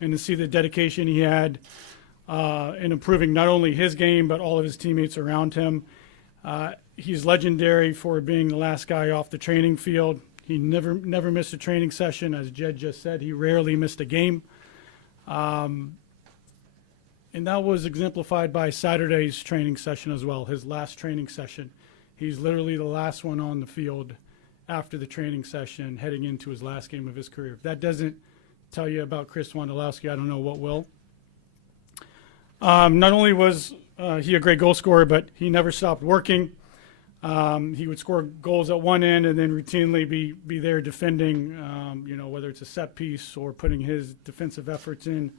and to see the dedication he had in improving not only his game but all of his teammates around him. He's legendary for being the last guy off the training field. He never missed a training session. As Jed just said, he rarely missed a game. And that was exemplified by Saturday's training session as well, his last training session. He's literally the last one on the field after the training session, heading into his last game of his career. If that doesn't tell you about Chris Wondolowski, I don't know what will. Not only was he a great goal scorer, but he never stopped working. He would score goals at one end and then routinely be there defending, whether it's a set piece or putting his defensive efforts in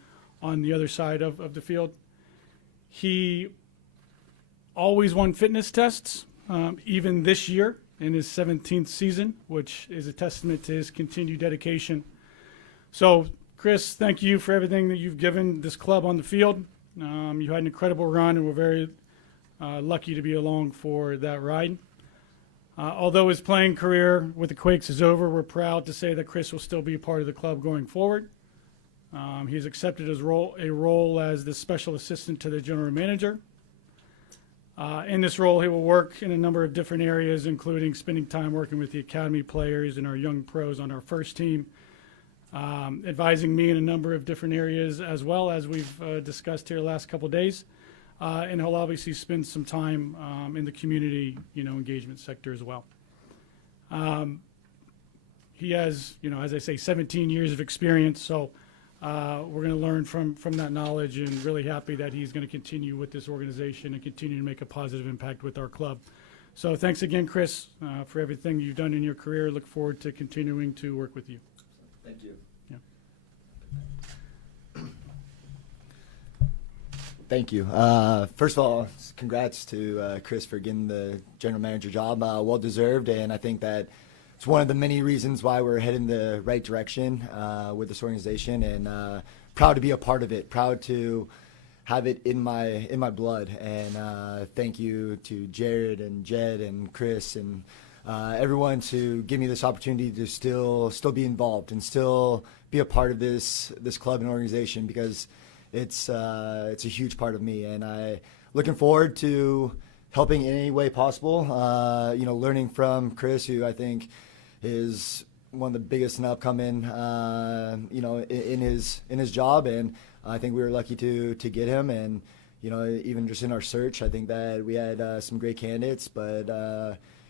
on the other side of the field. He always won fitness tests, even this year in his 17th season, which is a testament to his continued dedication. So, Chris, thank you for everything that you've given this club on the field. You had an incredible run, and we're very lucky to be along for that ride. Although his playing career with the Quakes is over, we're proud to say that Chris will still be a part of the club going forward. He's accepted a role as the special assistant to the general manager. In this role, he will work in a number of different areas, including spending time working with the academy players and our young pros on our first team, advising me in a number of different areas, as well as we've discussed here the last couple of days. And he'll obviously spend some time in the community, engagement sector as well. He has, as I say, 17 years of experience, so we're going to learn from that knowledge, and really happy that he's going to continue with this organization and continue to make a positive impact with our club. So thanks again, Chris, for everything you've done in your career. Look forward to continuing to work with you. Thank you. Yeah. Thank you. First of all, congrats to Chris for getting the general manager job. Well deserved, and I think that it's one of the many reasons why we're heading the right direction with this organization, and proud to be a part of it. Proud to have it in my blood. And thank you to Jared and Jed and Chris and everyone to give me this opportunity to still be involved and still be a part of this club and organization, because it's a huge part of me, and I looking forward to helping in any way possible. Learning from Chris, who I think is one of the biggest and upcoming, in his job, and I think we were lucky to get him. And even just in our search, I think that we had some great candidates, but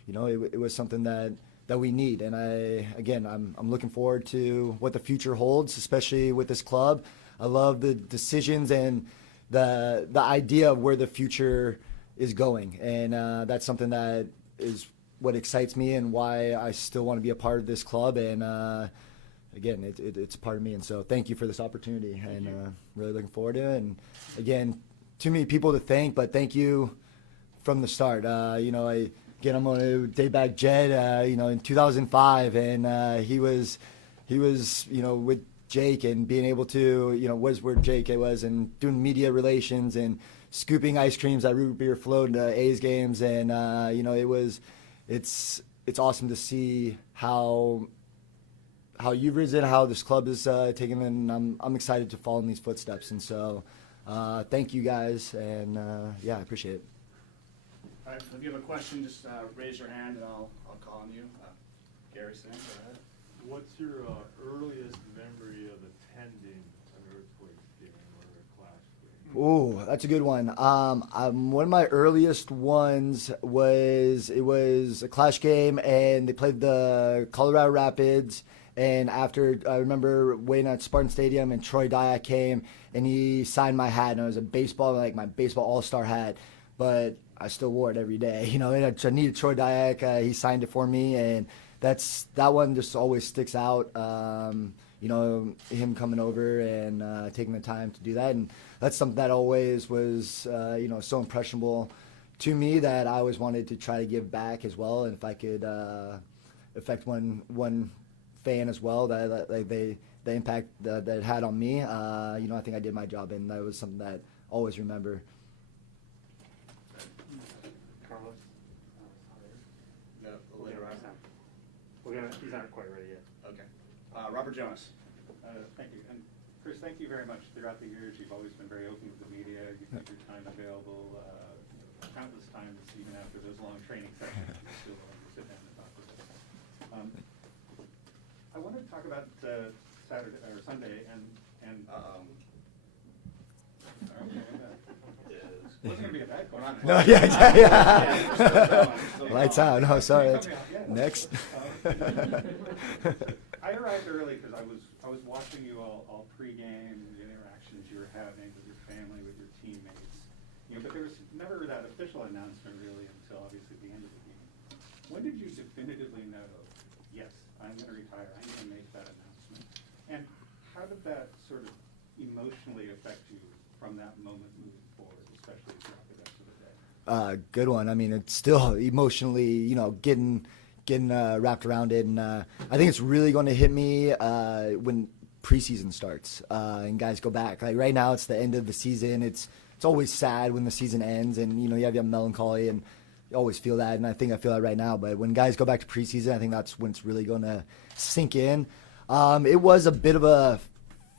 it was something that we need. And I'm looking forward to what the future holds, especially with this club. I love the decisions and the idea of where the future is going, and that's something that is what excites me and why I still want to be a part of this club. And it's a part of me, and so thank you for this opportunity, and really looking forward to it. And again, too many people to thank, but thank you from the start. I'm going to date back Jed, in 2005, and he was with Jake, and being able to, was where Jake was, and doing media relations and scooping ice creams at Root Beer Float to A's games. And, it's awesome to see how you've risen, how this club is taken, and I'm excited to follow in these footsteps. And so thank you guys, and I appreciate it. All right, so if you have a question, just raise your hand and I'll call on you. Gary Sam, go ahead. What's your earliest memory of attending an Earthquakes game or a Clash game? Ooh, that's a good one. One of my earliest ones was a Clash game, and they played the Colorado Rapids. And after, I remember waiting at Spartan Stadium, and Troy Dyack came, and he signed my hat, and it was a baseball, like my baseball all-star hat, but I still wore it every day. And I needed Troy Dyack. He signed it for me, and that one just always sticks out. Him coming over and taking the time to do that, and that's something that always was so impressionable to me, that I always wanted to try to give back as well. And if I could affect one fan as well, that the impact that it had on me, I think I did my job, and that was something that I always remember. Carlos? No, later on. He's not quite ready yet. Okay. Robert Jonas. Thank you. And Chris, thank you very much. Throughout the years, you've always been very open with the media. You keep your time available, countless times, even after those long training sessions. You're still willing to sit down and talk with us. I wanted to talk about Saturday or Sunday and. It wasn't going to be a bad question. No, yeah, exactly. Yeah. Lights out. No, sorry. Coming up, yeah. Next. I arrived early because I was watching you all pregame, the interactions you were having with your family, with your teammates. But there was never that official announcement really until obviously the end of the game. When did you definitively know, yes, I'm going to retire, I'm going to make that announcement? And how did that sort of emotionally affect you from that moment moving forward, especially throughout the rest of the day? Good one. I mean, it's still emotionally, getting wrapped around it, and I think it's really going to hit me when preseason starts and guys go back. Like right now, it's the end of the season. It's always sad when the season ends, and you have melancholy, and you always feel that, and I think I feel that right now. But when guys go back to preseason, I think that's when it's really going to sink in. It was a bit of a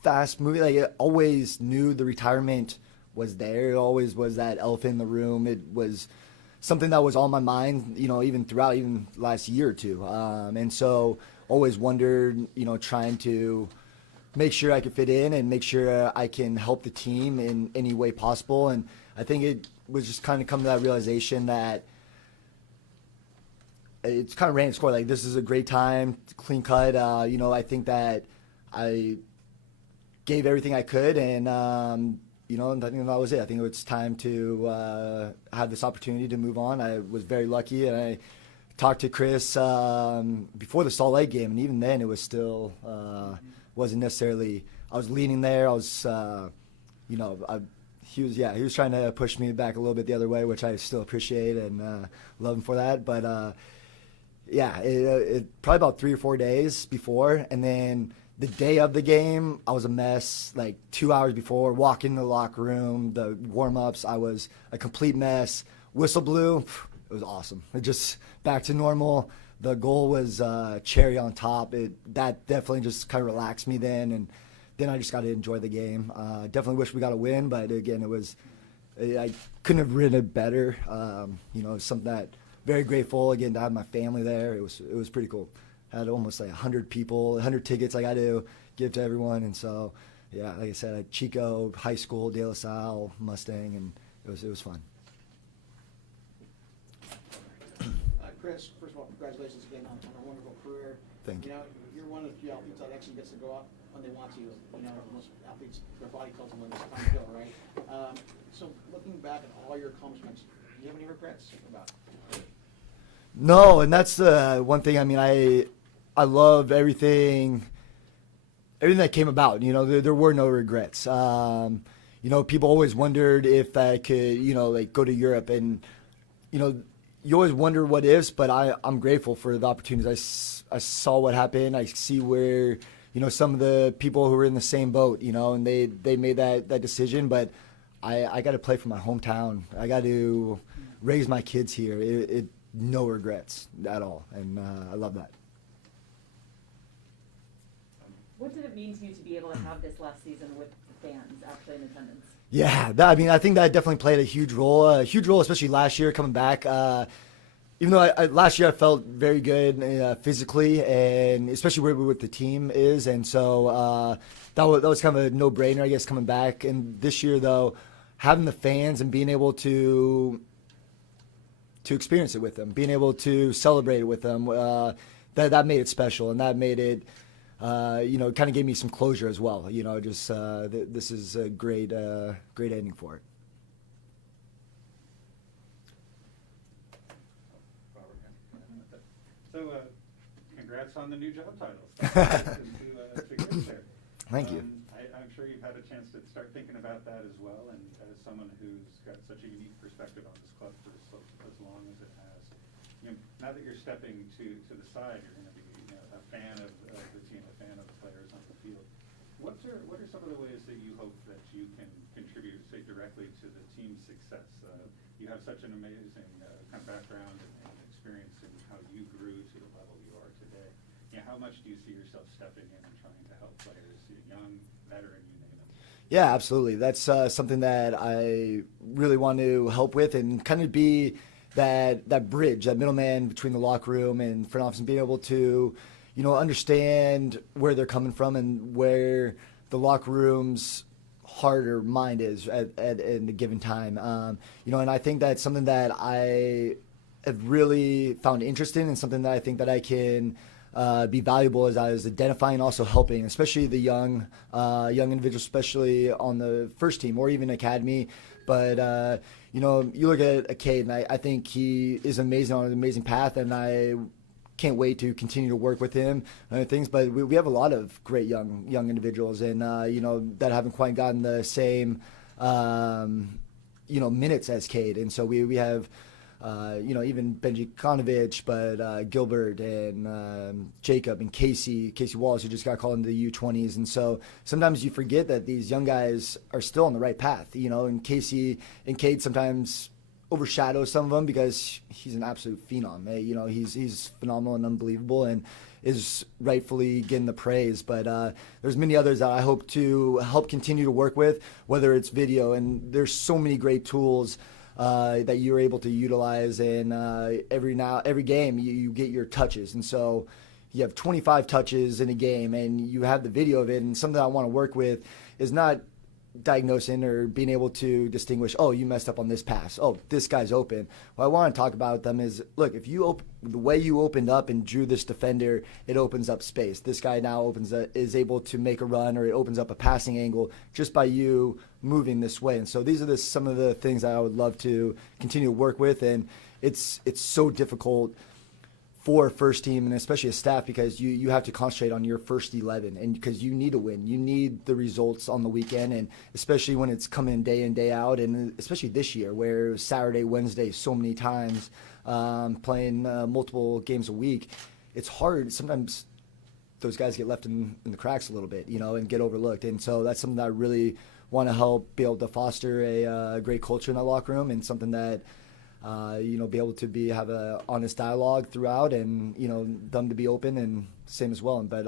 fast movie. Like, I always knew the retirement was there. It always was that elephant in the room. It was something that was on my mind, even throughout even last year or two. And so always wondered, trying to make sure I could fit in and make sure I can help the team in any way possible. And I think it was just kind of come to that realization that it's kind of ran its course. Like, this is a great time, clean cut. I think that I gave everything I could, and and I think that was it. I think it's time to have this opportunity to move on. I was very lucky, and I talked to Chris before the Salt Lake game, and even then it was still wasn't necessarily. I was leaning there. I was, he was trying to push me back a little bit the other way, which I still appreciate and love him for that. But it probably about 3 or 4 days before, and then the day of the game, I was a mess. Like 2 hours before, walking in the locker room, the warm-ups, I was a complete mess. Whistle blew, it was awesome. It just back to normal. The goal was cherry on top. That definitely just kind of relaxed me then, and then I just got to enjoy the game. Definitely wish we got a win, but again, I couldn't have written it better. It's something that very grateful again to have my family there. It was pretty cool. Had almost like 100 people, 100 tickets I got to give to everyone, and so yeah, like I said, at Chico High School, De La Salle, Mustang, and it was fun. Chris, first of all, congratulations again on a wonderful career. Thank you. You're one of the few athletes that actually gets to go out when they want to. Most athletes, their body tells them when it's time to go, right? So looking back at all your accomplishments, do you have any regrets about it? No, and that's one thing. I mean, I love everything that came about. There were no regrets. People always wondered if I could, go to Europe, and you always wonder what ifs, but I'm grateful for the opportunities. I saw what happened. I see where, some of the people who were in the same boat, and they made that decision, but I got to play for my hometown. I got to raise my kids here. No regrets at all, and I love that. What did it mean to you to be able to have this last season with the fans actually in attendance? Yeah, I think that definitely played a huge role, especially last year coming back. Even though last year I felt very good physically, and especially where the team is, and so that was kind of a no-brainer, I guess, coming back. And this year, though, having the fans and being able to experience it with them, being able to celebrate it with them, that made it special, and that made it, kind of gave me some closure as well. This is a great ending for it. So, congrats on the new job titles. to get there. Thank you. I'm sure you've had a chance to start thinking about that as well, and as someone who's got such a unique perspective on this club for as long as it has. Now that you're stepping to the side, you're going to be a fan of the team, a fan of the players on the field. What are some of the ways that you hope that you can contribute, say, directly to the team's success? You have such an amazing kind of background and experience in how you grew to the level you are today. How much do you see yourself stepping in and trying to help players, young, veteran, you name it? Yeah, absolutely. That's something that I really want to help with and kind of be that bridge, that middleman between the locker room and front office, and being able to, understand where they're coming from and where the locker room's heart or mind is at a given time. And I think that's something that I have really found interesting and something that I think that I can be valuable as I was identifying, also helping, especially the young individuals, especially on the first team or even academy. But you look at Cade, and I think he is amazing, on an amazing path, and I can't wait to continue to work with him and other things. But we have a lot of great young individuals, and that haven't quite gotten the same minutes as Cade, and so we have. Even Benji Konovich, but Gilbert and Jacob and Casey Wallace, who just got called into the U20s. And so sometimes you forget that these young guys are still on the right path, and Casey and Cade sometimes overshadow some of them because he's an absolute phenom. He's phenomenal and unbelievable and is rightfully getting the praise. But there's many others that I hope to help continue to work with, whether it's video, and there's so many great tools that you're able to utilize, and every game you get your touches, and so you have 25 touches in a game, and you have the video of it. And something I want to work with is not diagnosing or being able to distinguish, oh, you messed up on this pass, oh, this guy's open. What I want to talk about them is, look, if you the way you opened up and drew this defender, it opens up space. This guy now is able to make a run, or it opens up a passing angle just by you moving this way. And so these are some of the things that I would love to continue to work with. And it's so difficult for first team, and especially a staff, because you have to concentrate on your first 11, and because you need to win, you need the results on the weekend, and especially when it's coming in day out, and especially this year where it was Saturday, Wednesday so many times, playing multiple games a week, it's hard. Sometimes those guys get left in the cracks a little bit, and get overlooked. And so that's something that I really want to help be able to foster a great culture in that locker room, and something that be able to have a honest dialogue throughout, and them to be open, and same as well. But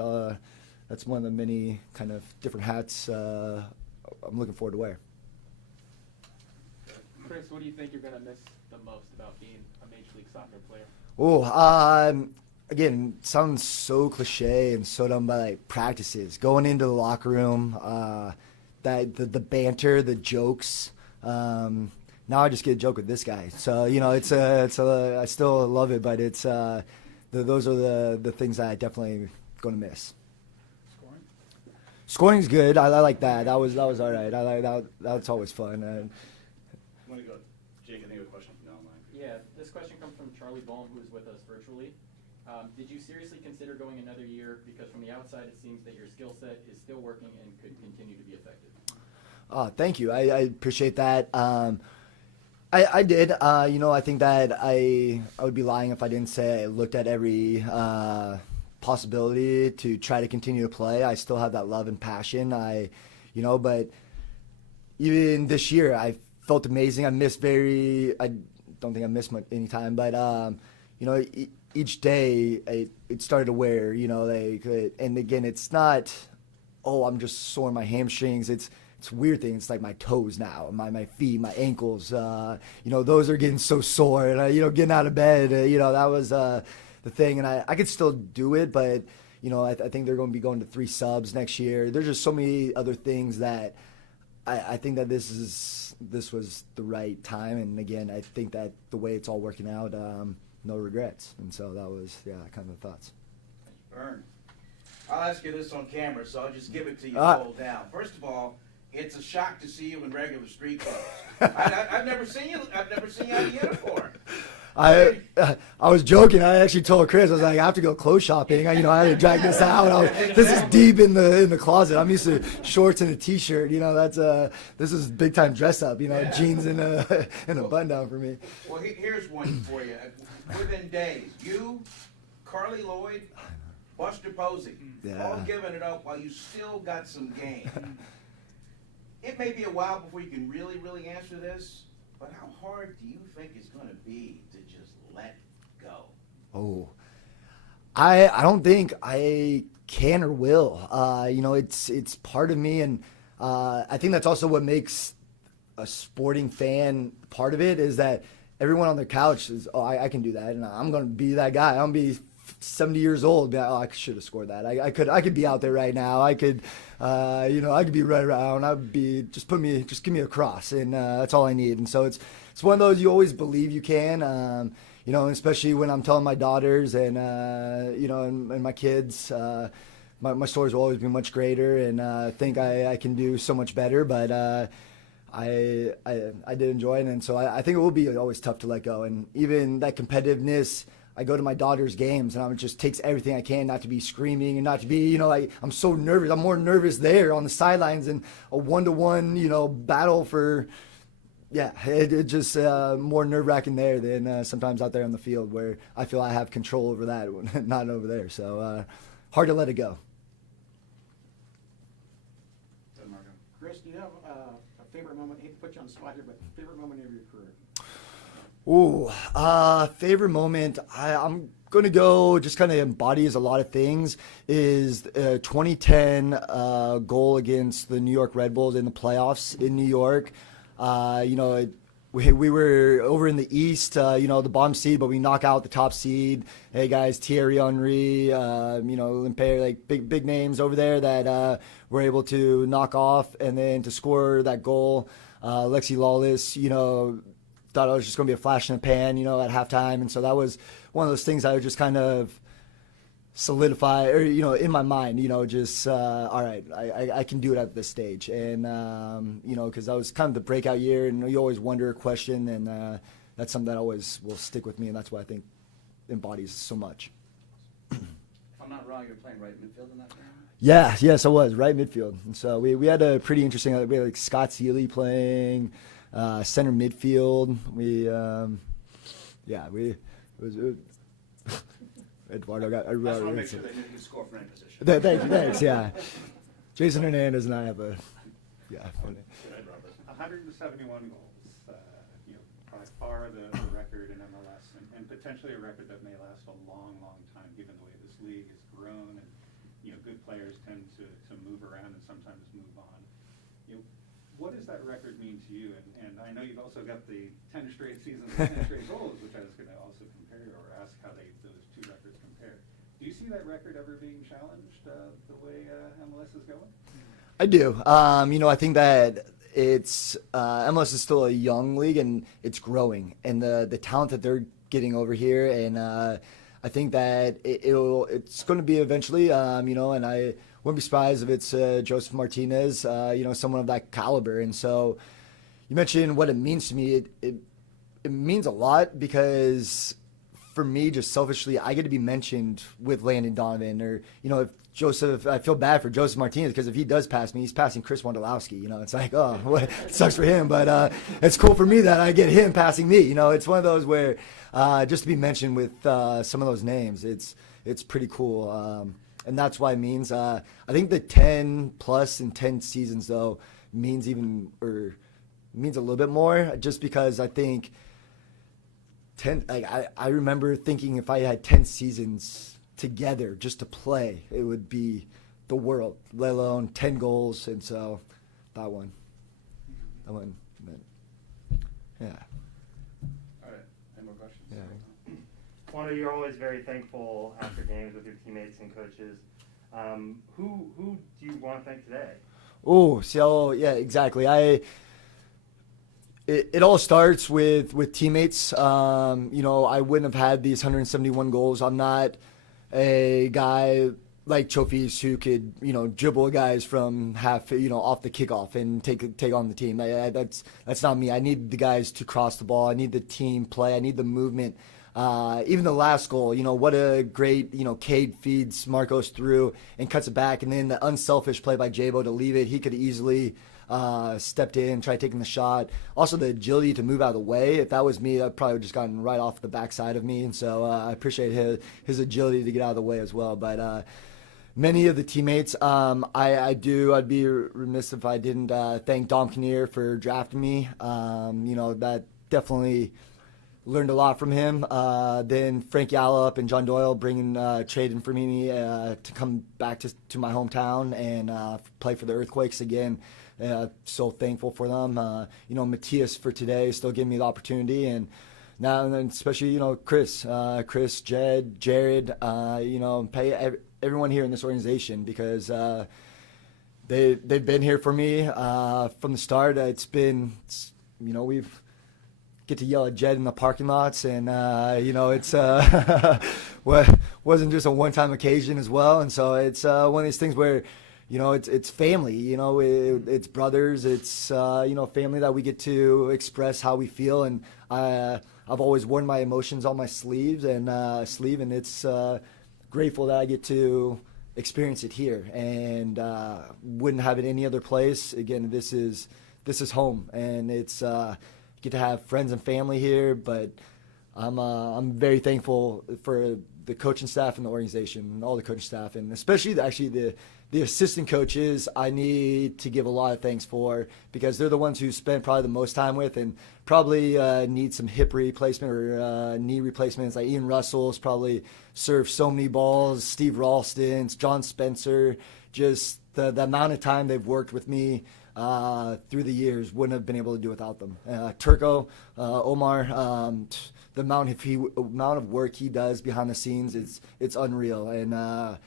that's one of the many kind of different hats I'm looking forward to wear. Chris, what do you think you're going to miss the most about being a Major League Soccer player? Oh, again, it sounds so cliche and so dumb, but like practices, going into the locker room, that the banter, the jokes. Now I just get a joke with this guy, so I still love it, but it's those are the things that I definitely going to miss. Scoring's good. I like that. That was all right. I like that. That's always fun. I'm going to go, Jake. I think you have a question from the online. Yeah, this question comes from Charlie Bohm, who is with us virtually. Did you seriously consider going another year? Because from the outside, it seems that your skill set is still working and could continue to be effective. Thank you. I appreciate that. I did. I think that I would be lying if I didn't say I looked at every possibility to try to continue to play. I still have that love and passion. But even this year, I felt amazing. I don't think I missed much any time, but each day it started to wear. And again, it's not, oh, I'm just sore my hamstrings. It's a weird thing. It's like my toes now, my feet, my ankles. Those are getting so sore, and getting out of bed. That was the thing, and I could still do it, but I think they're going to be going to 3 subs next year. There's just so many other things that I think that this was the right time, and again, I think that the way it's all working out, no regrets, and so that was kind of the thoughts. Vern, I'll ask you this on camera, so I'll just give it to you hold down. First of all, it's a shock to see you in regular street clothes. I've never seen you. I've never seen you out of uniform. I was joking. I actually told Chris, I was like, I have to go clothes shopping. I had to drag this out. This is deep in the closet. I'm used to shorts and a t-shirt. This is big time dress up. Jeans and a button down for me. Well, here's one for you. Within days, you, Carly Lloyd, Buster Posey, all giving it up while you still got some game. It may be a while before you can really, really answer this, but how hard do you think it's going to be to just let go? Oh, I don't think I can or will. It's part of me, and I think that's also what makes a sporting fan part of it, is that everyone on their couch is, oh, I can do that, and I'm going to be that guy. I'm going to be 70 years old. Be like, oh, I should have scored that. I could be out there right now. I could, I could be right around. I'd be just give me a cross, and that's all I need. And so it's one of those you always believe you can. Especially when I'm telling my daughters and and my kids. My stories will always be much greater, and I think I can do so much better. But I did enjoy it, and so I think it will be always tough to let go. And even that competitiveness, I go to my daughter's games, and it just takes everything I can not to be screaming and not to be, I'm so nervous. I'm more nervous there on the sidelines than a one-to-one, battle for. Yeah, it just more nerve-wracking there than sometimes out there on the field, where I feel I have control over that, not over there. So hard to let it go. Chris, do you have a favorite moment? I hate to put you on the spot here, but favorite moment of your career? Ooh, favorite moment. I'm going to go, just kind of embodies a lot of things, is 2010 goal against the New York Red Bulls in the playoffs in New York. We were over in the East, the bottom seed, but we knock out the top seed. Hey guys, Thierry Henry, Limper, like big names over there that were able to knock off, and then to score that goal. Lexi Lawless, thought it was just going to be a flash in the pan, at halftime, and so that was one of those things I would just kind of solidify, or in my mind, just all right, I can do it at this stage, and because that was kind of the breakout year, and you always wonder, question, and that's something that always will stick with me, and that's why I think embodies so much. If I'm not wrong, you're playing right midfield in that game? Yes, I was right midfield, and so we had a pretty interesting. We had like Scott Seeley playing center midfield. Eduardo got. I just want to make sure that you can score from any position. Thanks. Yeah, Jason Hernandez and I have a funny. 171 goals, by far the record in MLS, and potentially a record that may last a long, long time, given the way this league has grown, and good players tend to move around and sometimes move on. What does that record mean to you? And I know you've also got the 10 straight seasons, 10 straight goals, which I was going to also compare or ask how those two records compare. Do you see that record ever being challenged the way MLS is going? I do. I think that it's MLS is still a young league, and it's growing, and the talent that they're getting over here, and I think that it's going to be eventually, and I wouldn't be surprised if it's Joseph Martinez, someone of that caliber. And so you mentioned what it means to me. It means a lot, because for me, just selfishly, I get to be mentioned with Landon Donovan, or, if Joseph, I feel bad for Joseph Martinez, because if he does pass me, he's passing Chris Wondolowski. It's like, oh, it sucks for him, but it's cool for me that I get him passing me. It's one of those where just to be mentioned with some of those names, it's pretty cool. And that's why it means, I think the 10 plus and 10 seasons, though, means a little bit more, just because I think 10, I remember thinking if I had 10 seasons together just to play, it would be the world, let alone 10 goals. And so that one, yeah. All right, any more questions? Yeah. Wanda, you're always very thankful after games with your teammates and coaches. Who do you want to thank today? Yeah, exactly. It all starts with teammates. I wouldn't have had these 171 goals. I'm not a guy like Chofis who could, dribble guys from half, off the kickoff and take on the team. That's not me. I need the guys to cross the ball. I need the team play. I need the movement. Even the last goal, what a great, Cade feeds Marcos through and cuts it back. And then the unselfish play by Jabo to leave it. He could easily stepped in, tried taking the shot. Also the agility to move out of the way. If that was me, I'd probably just gotten right off the backside of me. And so I appreciate his agility to get out of the way as well. But many of the teammates, I'd be remiss if I didn't thank Dom Kinnear for drafting me. That definitely learned a lot from him. Then Frank Yallop and John Doyle bringing trading for me to come back to my hometown and play for the Earthquakes again. So thankful for them. Matthias for today still giving me the opportunity, and now and then especially Chris, Jed, Jared, pay everyone here in this organization because they've been here for me from the start. We've get to yell at Jed in the parking lots, and it's wasn't just a one-time occasion as well. And so it's one of these things where it's family. It's brothers. It's family that we get to express how we feel. And I've always worn my emotions on my sleeve, and it's grateful that I get to experience it here, and wouldn't have it any other place. Again, this is home, and it's get to have friends and family here. But I'm very thankful for the coaching staff and the organization, and all the coaching staff, and especially the assistant coaches. I need to give a lot of thanks for, because they're the ones who spend probably the most time with, and probably need some hip replacement or knee replacements. Like Ian Russell's probably served so many balls, Steve Ralston's, John Spencer. Just the amount of time they've worked with me through the years, wouldn't have been able to do without them. Turco, Omar, the amount of work he does behind the scenes, it's unreal. And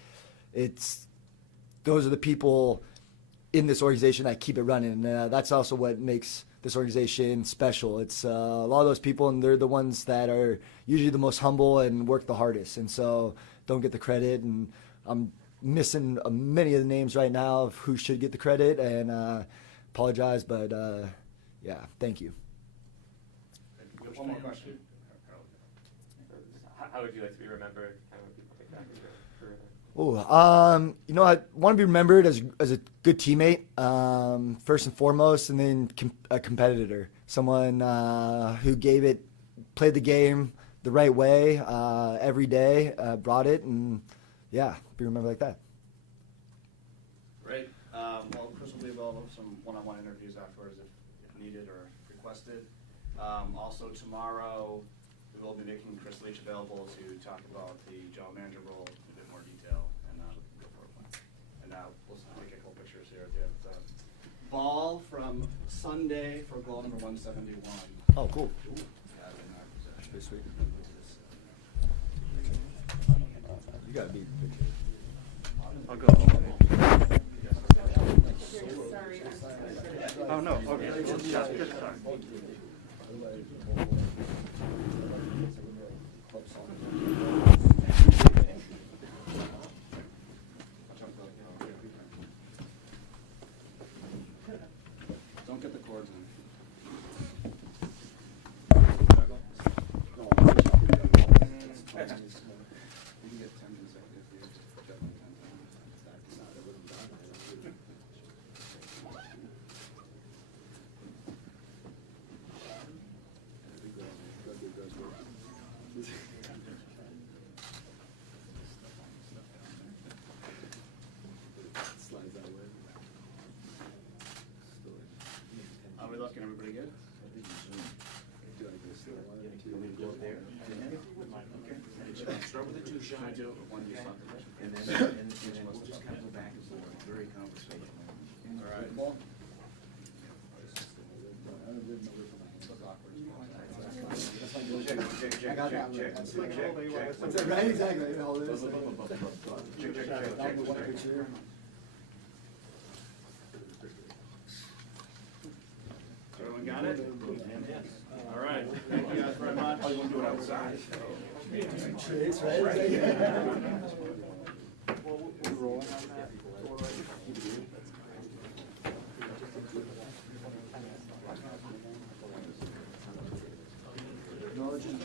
those are the people in this organization that keep it running. That's also what makes this organization special. It's a lot of those people, and they're the ones that are usually the most humble and work the hardest, and so don't get the credit. And I'm missing many of the names right now of who should get the credit, and apologize, but yeah, thank you. One more question. How would you like to be remembered? Kind of when people think back of your career? I want to be remembered as a good teammate, first and foremost, and then a competitor, someone who played the game the right way every day, brought it, and yeah, be remembered like that. Great. Well, Chris will be available for some one-on-one interviews afterwards if needed or requested. Also tomorrow, we will be making Chris Leach available to talk about the general manager role in a bit more detail, and go forward. And now we'll take a couple pictures here. They have ball from Sunday for goal number 171. Oh, cool. Pretty sweet. You gotta be. I'll go. Sorry. Oh no. Okay. Good. Sorry. Don't get the cords in. You can get 10 consecutive if you get one 10 times. Are we looking? Everybody good? Start with the two shot. I do one you stop. And then we'll just kind of go back and forth, very conversational. All right. I got that. What's that, right? Exactly. Everyone got it? All right. Thank you guys very much. Oh, you want to do it outside? Tricks, right? No, just